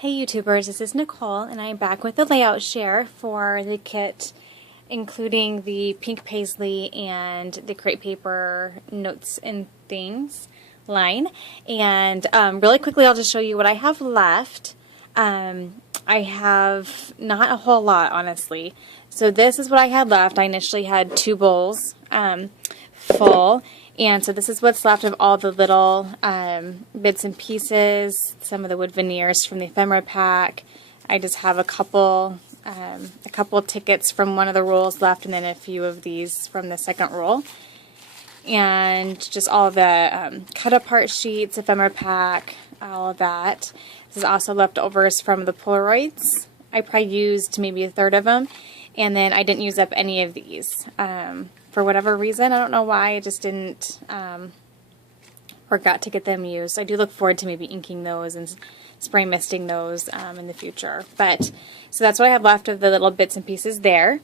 Hey YouTubers, this is Nicole and I'm back with the layout share for the kit, including the pink paisley and the crepe paper notes and things line. And really quickly I'll just show you what I have left. I have not a whole lot, honestly. So this is what I had left. I initially had 2 bowls full. And so this is what's left of all the little bits and pieces, some of the wood veneers from the ephemera pack. I just have a couple tickets from one of the rolls left, and then a few of these from the second roll. And just all the cut apart sheets, ephemera pack, all of that. This is also leftovers from the Polaroids. I probably used maybe a third of them. And then I didn't use up any of these. For whatever reason, I don't know why, I just didn't, forgot to get them used. I do look forward to maybe inking those and spray misting those in the future. But, so that's what I have left of the little bits and pieces there.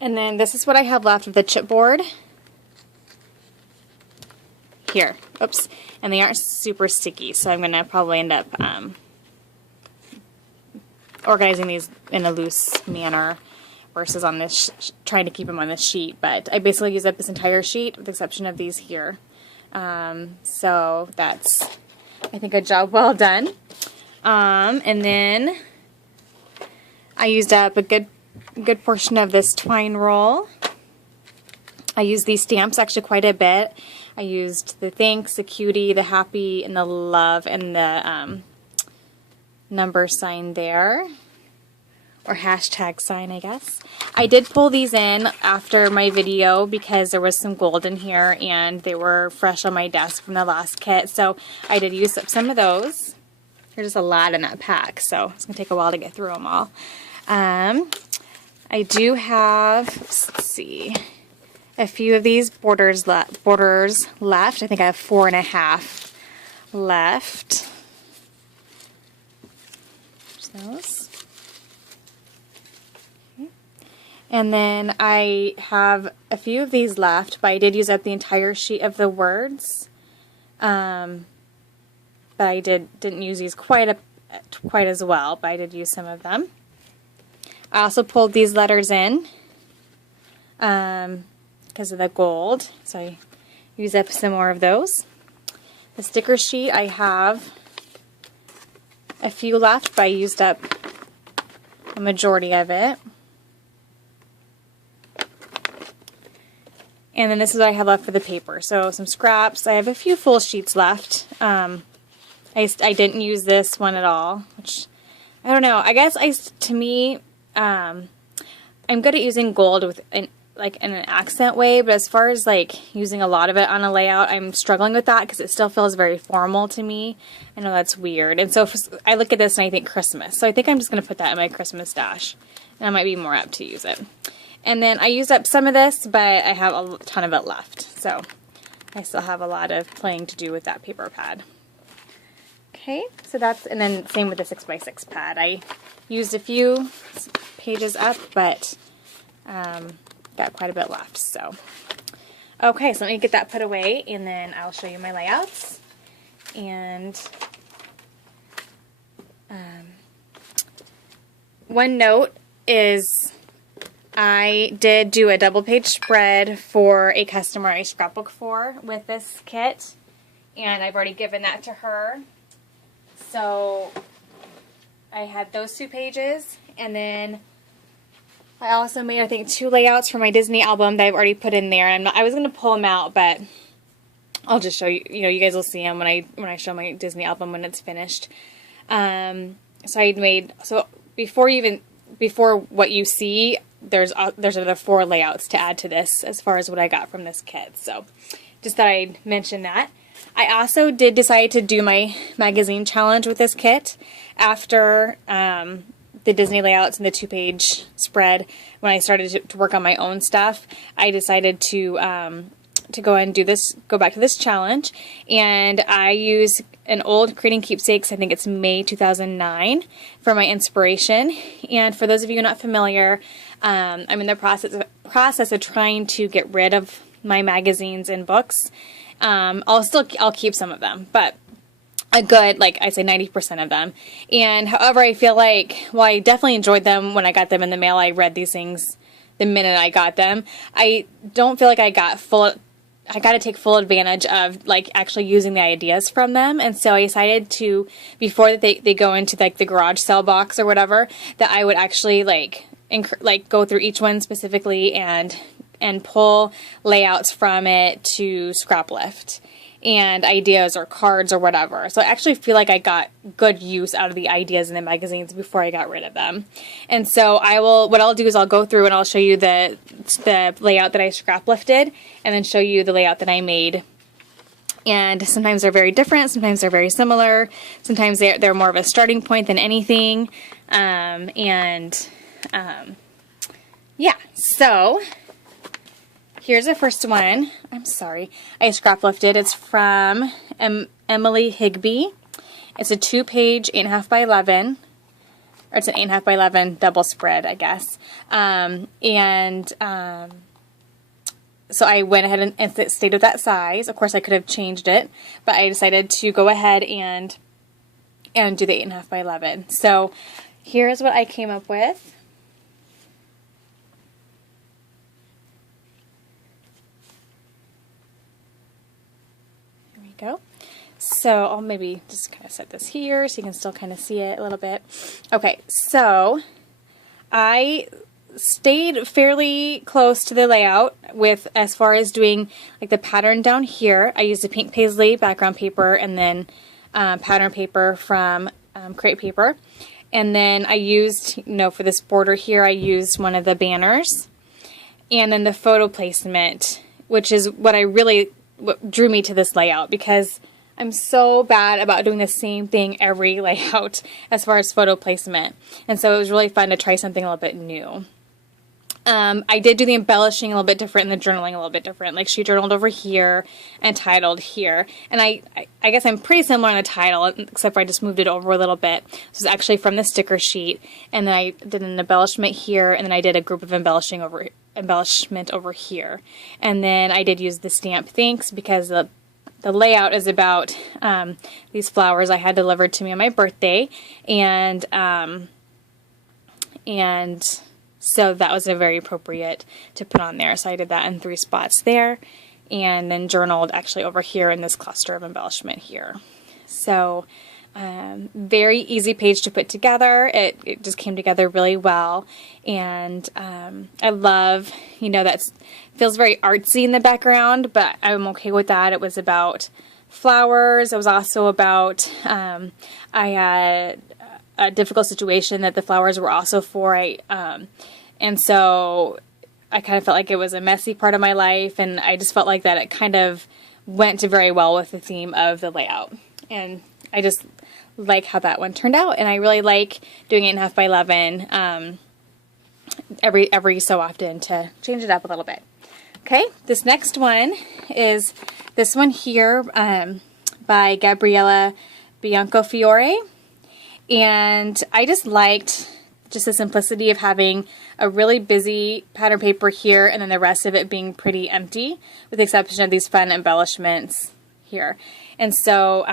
And then this is what I have left of the chipboard. Here, oops, and they aren't super sticky, so I'm going to probably end up organizing these in a loose manner versus on this, trying to keep them on this sheet. But I basically use up this entire sheet with the exception of these here. So that's, I think, a job well done. And then I used up a good portion of this twine roll. I used these stamps actually quite a bit. I used the thanks, the cutie, the happy, and the love, and the number sign there, or hashtag sign, I guess. I did pull these in after my video because there was some gold in here and they were fresh on my desk from the last kit, so I did use up some of those. There's just a lot in that pack, so it's going to take a while to get through them all. I do have, let's see, a few of these borders left. I think I have 4.5 left. Those. Okay. And then I have a few of these left, but I did use up the entire sheet of the words. But I didn't use these quite as well, but I did use some of them. I also pulled these letters in because of the gold, so I use up some more of those. The sticker sheet, I have a few left, but I used up a majority of it. And then this is what I have left for the paper. So some scraps. I have a few full sheets left. I didn't use this one at all, which I don't know. I guess to me, I'm good at using gold with in an accent way, but as far as like using a lot of it on a layout, I'm struggling with that because it still feels very formal to me. I know that's weird. And so I look at this and I think Christmas. So I think I'm just going to put that in my Christmas stash. And I might be more apt to use it. And then I used up some of this, but I have a ton of it left. So I still have a lot of playing to do with that paper pad. Okay, so that's, and then same with the 6x6 pad. I used a few pages up, but got quite a bit left. So okay, so let me get that put away and then I'll show you my layouts. And one note is I did do a double page spread for a customer I scrapbook for with this kit, and I've already given that to her. So I had those 2 pages, and then I also made, I think, 2 layouts for my Disney album that I've already put in there. I was going to pull them out, but I'll just show you. You guys will see them when I show my Disney album when it's finished. So I made, so before what you see, there's another 4 layouts to add to this as far as what I got from this kit. So just thought I'd mention that. I also did decide to do my magazine challenge with this kit after the Disney layouts and the 2-page spread. When I started to work on my own stuff, I decided to go and go back to this challenge, and I use an old Creating Keepsakes, I think it's May 2009, for my inspiration. And for those of you not familiar, I'm in the process of trying to get rid of my magazines and books. I'll keep some of them, but a good, like I say, 90% of them. And however, I feel like, well, I definitely enjoyed them when I got them in the mail. I read these things the minute I got them. I don't feel like I got to take full advantage of like actually using the ideas from them. And so I decided to, before they go into like the garage sale box or whatever, that I would actually like go through each one specifically and pull layouts from it to scrap lift and ideas or cards or whatever. So I actually feel like I got good use out of the ideas in the magazines before I got rid of them. And so what I'll do is I'll go through and I'll show you the layout that I scrap lifted and then show you the layout that I made. And sometimes they're very different, sometimes they're very similar, sometimes they're more of a starting point than anything. Yeah, so here's the first one. I'm sorry. I scrap lifted. It's from Emily Higbee. It's a 2-page 8.5 by 11. Or it's an 8.5 by 11 double spread, I guess. So I went ahead and stayed with that size. Of course, I could have changed it, but I decided to go ahead and do the 8.5 by 11. So here's what I came up with. Go. So I'll maybe just kind of set this here so you can still kind of see it a little bit. Okay, so I stayed fairly close to the layout with as far as doing like the pattern down here. I used a pink Paislee background paper and then pattern paper from Create Paper. And then I used, for this border here, I used one of the banners. And then the photo placement, which is what drew me to this layout, because I'm so bad about doing the same thing every layout as far as photo placement. And so it was really fun to try something a little bit new. I did do the embellishing a little bit different and the journaling a little bit different. Like she journaled over here and titled here. And I guess I'm pretty similar on the title, except for I just moved it over a little bit. This is actually from the sticker sheet. And then I did an embellishment here, and then I did a group of embellishment over here. And then I did use the stamp thanks because the layout is about these flowers I had delivered to me on my birthday. And so that was very appropriate to put on there. So I did that in 3 spots there, and then journaled actually over here in this cluster of embellishment here. So very easy page to put together. It just came together really well. And I love, that feels very artsy in the background, but I'm okay with that. It was about flowers. It was also about, I had a difficult situation that the flowers were also for. And so I kind of felt like it was a messy part of my life, and I just felt like that it kind of went very well with the theme of the layout. And I just like how that one turned out, and I really like doing 8.5 by 11 every so often to change it up a little bit. Okay, this next one is this one here by Gabriella Biancofiore. And I just liked just the simplicity of having a really busy pattern paper here and then the rest of it being pretty empty, with the exception of these fun embellishments here. And so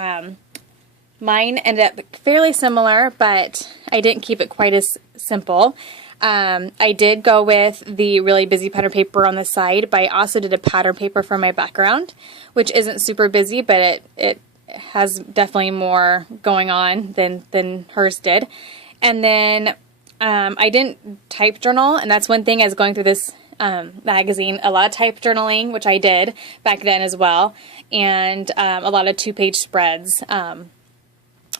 mine ended up fairly similar, but I didn't keep it quite as simple. I did go with the really busy pattern paper on the side, but I also did a pattern paper for my background, which isn't super busy, but it has definitely more going on than hers did. And then I didn't type journal, and that's one thing as going through this magazine, a lot of type journaling, which I did back then as well, and a lot of 2-page spreads.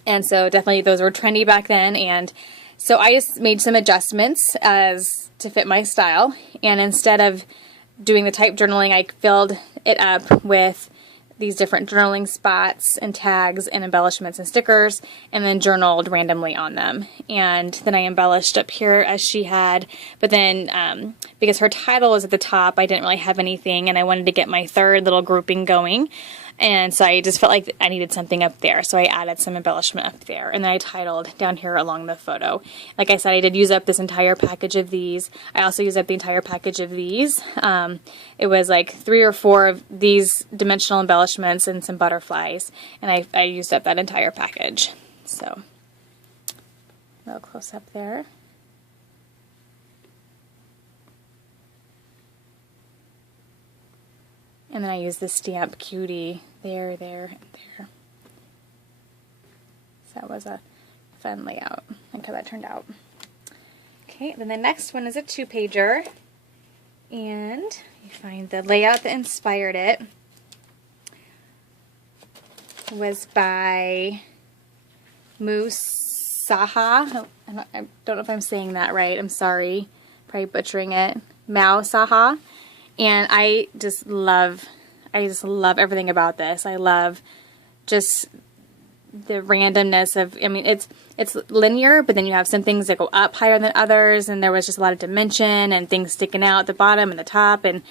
And so definitely those were trendy back then, and so I just made some adjustments as to fit my style, and instead of doing the type journaling, I filled it up with these different journaling spots and tags and embellishments and stickers, and then journaled randomly on them. And then I embellished up here as she had, but then because her title was at the top, I didn't really have anything, and I wanted to get my third little grouping going. And so I just felt like I needed something up there, so I added some embellishment up there. And then I titled down here along the photo. Like I said, I did use up this entire package of these. I also used up the entire package of these. It was like 3 or 4 of these dimensional embellishments and some butterflies. And I used up that entire package. So, a little close up there. And then I use the stamp cutie there, there, and there. So that was a fun layout. Look how that turned out. Okay, then the next one is a 2-pager. And you find the layout that inspired it was by Saha. I don't know if I'm saying that right. I'm sorry. Probably butchering it. Mao Saha. And I just love everything about this. I love just the randomness of, I mean, it's linear, but then you have some things that go up higher than others, and there was just a lot of dimension and things sticking out at the bottom and the top, and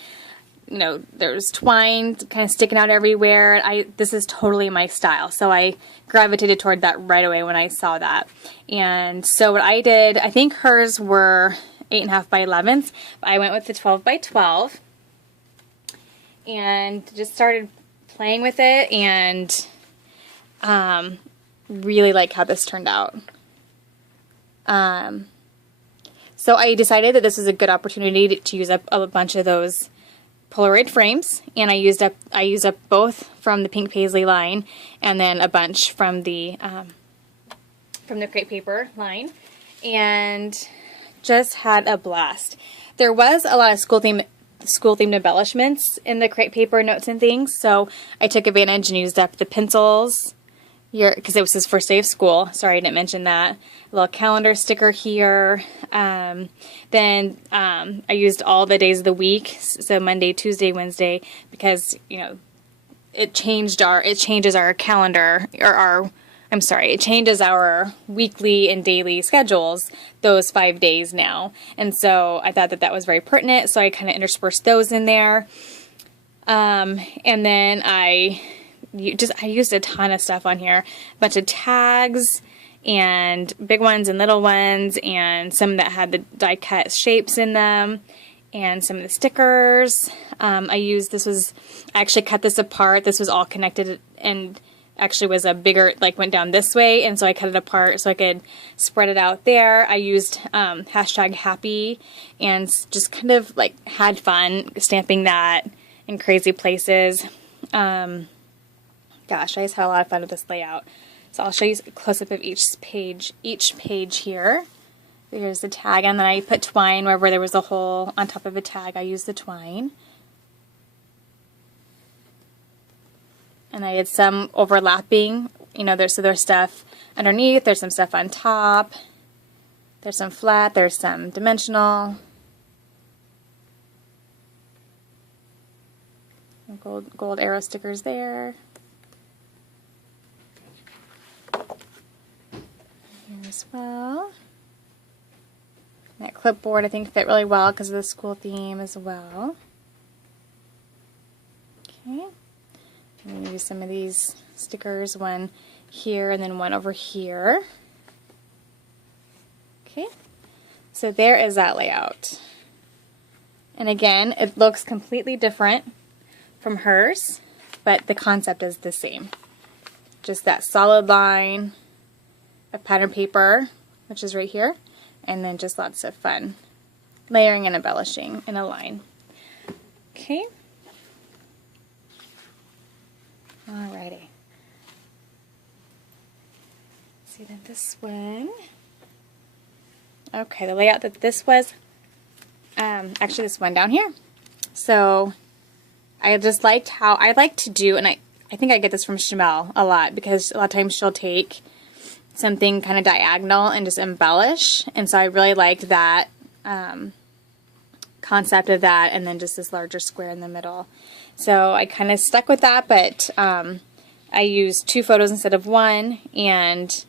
you know, there's twine kind of sticking out everywhere. This is totally my style, so I gravitated toward that right away when I saw that. And so what I did, I think hers were 8.5 by 11s, but I went with the 12 by 12. And just started playing with it, and really like how this turned out. So I decided that this was a good opportunity to use up a bunch of those Polaroid frames, and I used up both from the pink Paislee line, and then a bunch from the crepe paper line, and just had a blast. There was a lot of school-themed embellishments in the crepe paper notes and things, so I took advantage and used up the pencils here because it was his first day of school. Sorry, I didn't mention that. A little calendar sticker here. Then I used all the days of the week, so Monday, Tuesday, Wednesday, because you know it changes our calendar, or it changes our weekly and daily schedules those 5 days now. And so I thought that was very pertinent, so I kind of interspersed those in there. And then I used a ton of stuff on here. A bunch of tags, and big ones and little ones, and some that had the die-cut shapes in them, and some of the stickers. I actually cut this apart. This was all connected and actually was a bigger, like went down this way, and so I cut it apart so I could spread it out there. I used #happy and just kind of like had fun stamping that in crazy places. Gosh, I just had a lot of fun with this layout. So I'll show you a close-up of each page here. Here's the tag, and then I put twine wherever there was a hole on top of a tag. I used the twine. And I had some overlapping, you know, there's stuff underneath, there's some stuff on top, there's some flat, there's some dimensional. Gold arrow stickers there. Here as well. That clipboard I think fit really well because of the school theme as well. Okay. I'm going to use some of these stickers, one here and then one over here. Okay, so there is that layout. And again, it looks completely different from hers, but the concept is the same. Just that solid line of pattern paper, which is right here, and then just lots of fun layering and embellishing in a line. Okay. Alrighty. See then this one. Okay, the layout that this was, actually this one down here. So I just liked how I like to do, and I think I get this from Shamel a lot, because a lot of times she'll take something kind of diagonal and just embellish, and so I really liked that concept of that, and then just this larger square in the middle. So I kind of stuck with that, but I used 2 photos instead of 1, and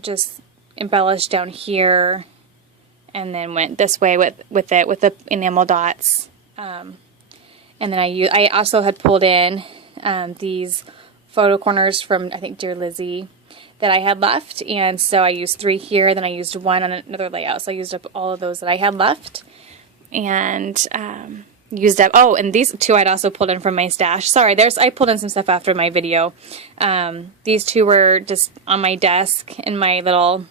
just embellished down here, and then went this way with the enamel dots. And And then I also had pulled in these photo corners from, I think, Dear Lizzie that I had left. And so I used 3 here, then I used 1 on another layout. So I used up all of those that I had left. And used up, oh, and these 2 I'd also pulled in from my stash. Sorry, I pulled in some stuff after my video. These 2 were just on my desk in my little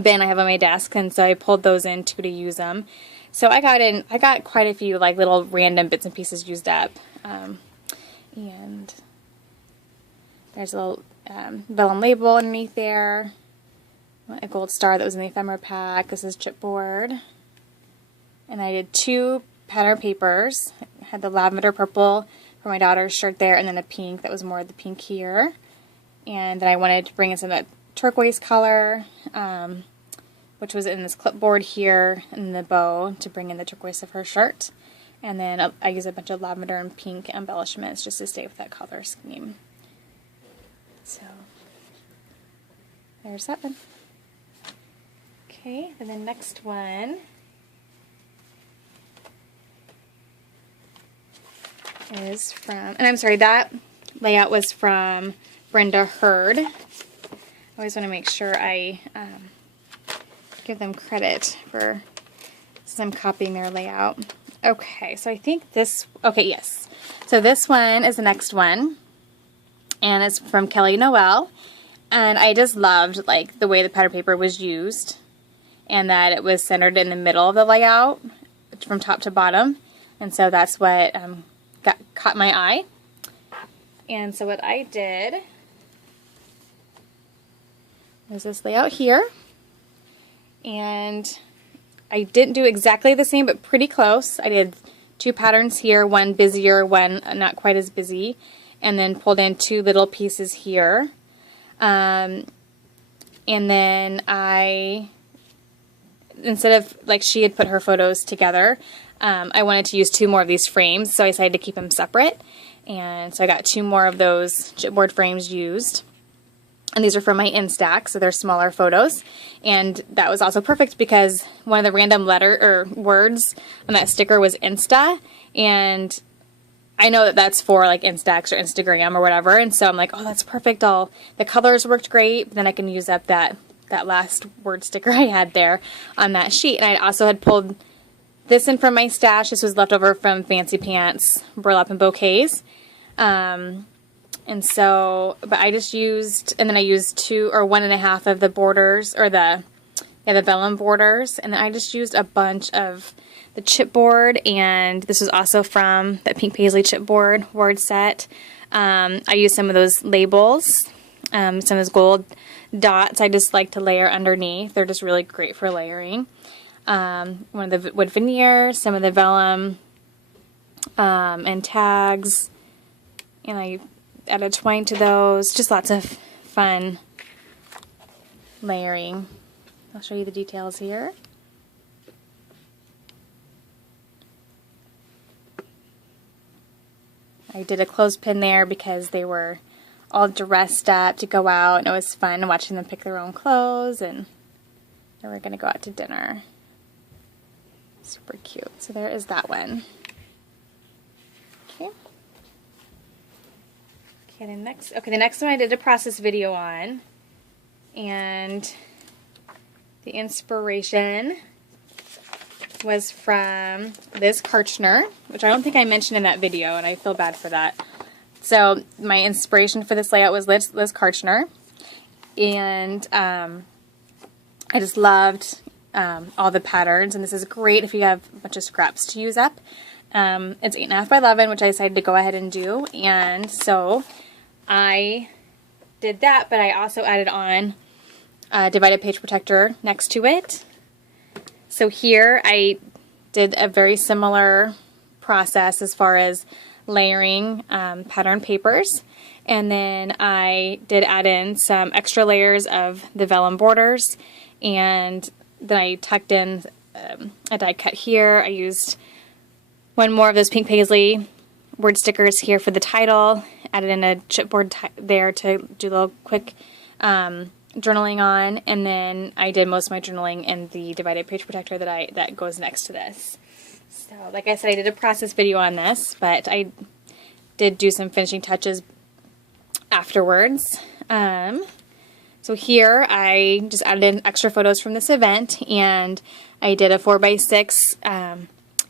bin I have on my desk, and so I pulled those in too to use them. So I got quite a few like little random bits and pieces used up. And there's a little vellum label underneath there, a gold star that was in the ephemera pack. This is chipboard. And I did 2 pattern papers. I had the lavender purple for my daughter's shirt there, and then a pink that was more of the pink here. And then I wanted to bring in some of that turquoise color, which was in this clipboard here in the bow to bring in the turquoise of her shirt. And then I used a bunch of lavender and pink embellishments just to stay with that color scheme. So there's that one. Okay, and the next one is from, and I'm sorry, that layout was from Brenda Hurd. I always want to make sure I give them credit for, since I'm copying their layout. Okay, so I think this, okay, yes. So this one is the next one, and it's from Kelly Noel, and I just loved like the way the pattern paper was used, and that it was centered in the middle of the layout from top to bottom, and so that's what caught my eye. And so what I did was this layout here, and I didn't do exactly the same, but pretty close. I did 2 patterns here, one busier, one not quite as busy, and then pulled in 2 little pieces here. And then instead of, like she had put her photos together, I wanted to use 2 more of these frames, so I decided to keep them separate. And so I got 2 more of those chipboard frames used. And these are from my Instax, so they're smaller photos. And that was also perfect because one of the random words on that sticker was Insta. And I know that that's for like Instax or Instagram or whatever. And so I'm like, oh, that's perfect. The colors worked great. But then I can use up that last word sticker I had there on that sheet. And I also had pulled this in from my stash. This was left over from Fancy Pants Burlap and Bouquets. And so, but I just used, and then I used 2 or 1.5 of the borders, or the vellum borders, and then I just used a bunch of the chipboard, and this was also from that pink Paislee chipboard word set. I used some of those labels, some of those gold dots I just like to layer underneath. They're just really great for layering. One of the wood veneer, some of the vellum, and tags, and I added twine to those. Just lots of fun layering. I'll show you the details here. I did a clothespin there because they were all dressed up to go out, and it was fun watching them pick their own clothes, and they were going to go out to dinner. Super cute. So there is that one. Okay. Okay, the next one I did a process video on, and the inspiration was from Liz Kirchner, which I don't think I mentioned in that video, and I feel bad for that. So my inspiration for this layout was Liz Kirchner, and I just loved all the patterns, and this is great if you have a bunch of scraps to use up. It's 8.5 by 11, which I decided to go ahead and do, and so I did that, but I also added on a divided page protector next to it. So here I did a very similar process as far as layering pattern papers, and then I did add in some extra layers of the vellum borders, and then I tucked in a die cut here. I used one more of those pink Paislee word stickers here for the title, added in a chipboard there to do a little quick journaling on, and then I did most of my journaling in the divided page protector that goes next to this. So, like I said, I did a process video on this, but I did do some finishing touches afterwards. So here I just added in extra photos from this event, and I did a 4x6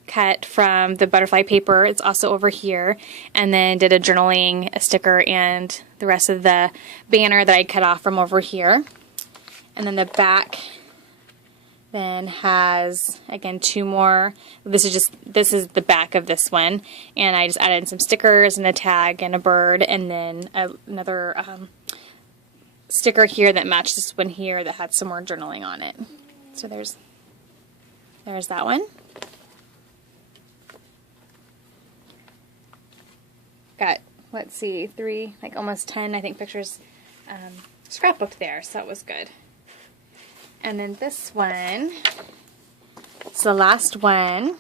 cut from the butterfly paper. It's also over here, and then did a journaling, a sticker, and the rest of the banner that I cut off from over here. And then the back then has, again, 2 more. This is the back of this one, and I just added in some stickers and a tag and a bird, and then another sticker here that matched this one here that had some more journaling on it. So there's that one. Got, let's see, 3, like almost 10, I think, pictures scrapbooked there, so that was good. And then this one, so the last one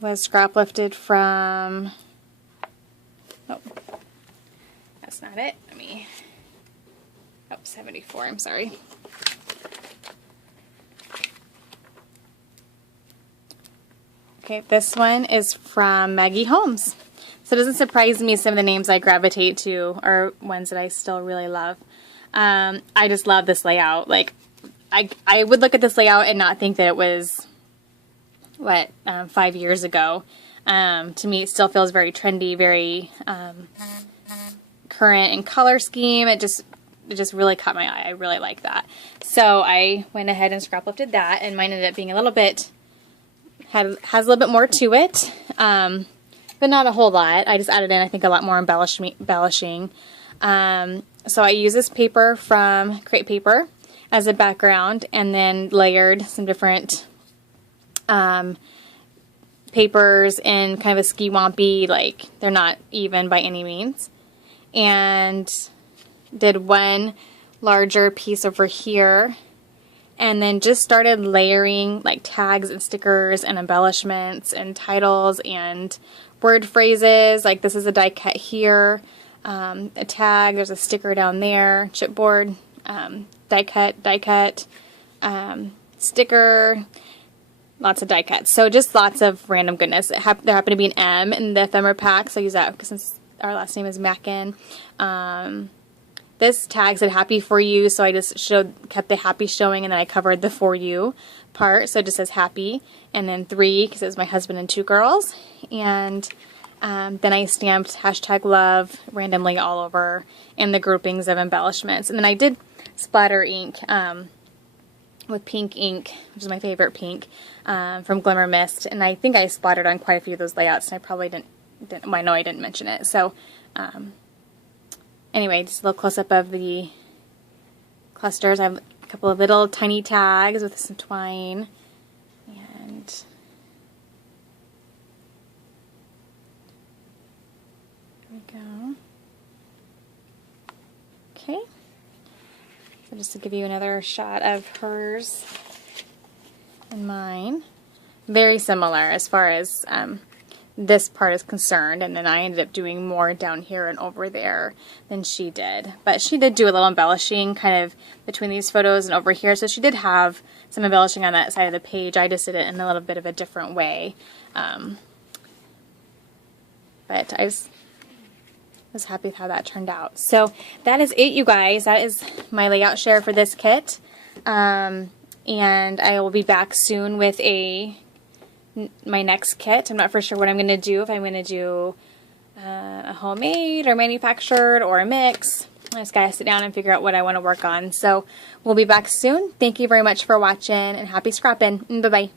was scrap lifted from, oh, that's not it. Let me, oh, 74, I'm sorry. Okay, this one is from Maggie Holmes. So it doesn't surprise me some of the names I gravitate to are ones that I still really love. I just love this layout. Like, I would look at this layout and not think that it was, what, 5 years ago. To me, it still feels very trendy, very current in color scheme. It just really caught my eye. I really like that. So I went ahead and scrap lifted that, and mine ended up being a little bit, has a little bit more to it, but not a whole lot. I just added in, I think, a lot more embellishing. So I use this paper from Create Paper as a background, and then layered some different papers in kind of a ski-wompy, like, they're not even by any means. And did one larger piece over here, and then just started layering like tags and stickers and embellishments and titles and word phrases. Like, this is a die cut here, a tag, there's a sticker down there, chipboard, die cut, sticker, lots of die cuts. So just lots of random goodness. There happened to be an M in the ephemera pack, so I use that since our last name is Mackin. This tag said happy for you, so I just kept the happy showing, and then I covered the for you part, so it just says happy, and then 3 because it was my husband and 2 girls, and then I stamped hashtag love randomly all over in the groupings of embellishments. And then I did splatter ink with pink ink, which is my favorite pink, from Glimmer Mist, and I think I splattered on quite a few of those layouts, and I probably didn't well, I know I didn't mention it. So anyway, just a little close-up of the clusters. I have a couple of little tiny tags with some twine, and there we go. Okay, so just to give you another shot of hers and mine. Very similar as far as this part is concerned, and then I ended up doing more down here and over there than she did. But she did do a little embellishing kind of between these photos and over here, so she did have some embellishing on that side of the page. I just did it in a little bit of a different way. But I was happy with how that turned out. So that is it, you guys. That is my layout share for this kit. And I will be back soon with my next kit. I'm not for sure what I'm going to do, if I'm going to do a homemade or manufactured or a mix. I just got to sit down and figure out what I want to work on. So we'll be back soon. Thank you very much for watching, and happy scrapping. Bye-bye.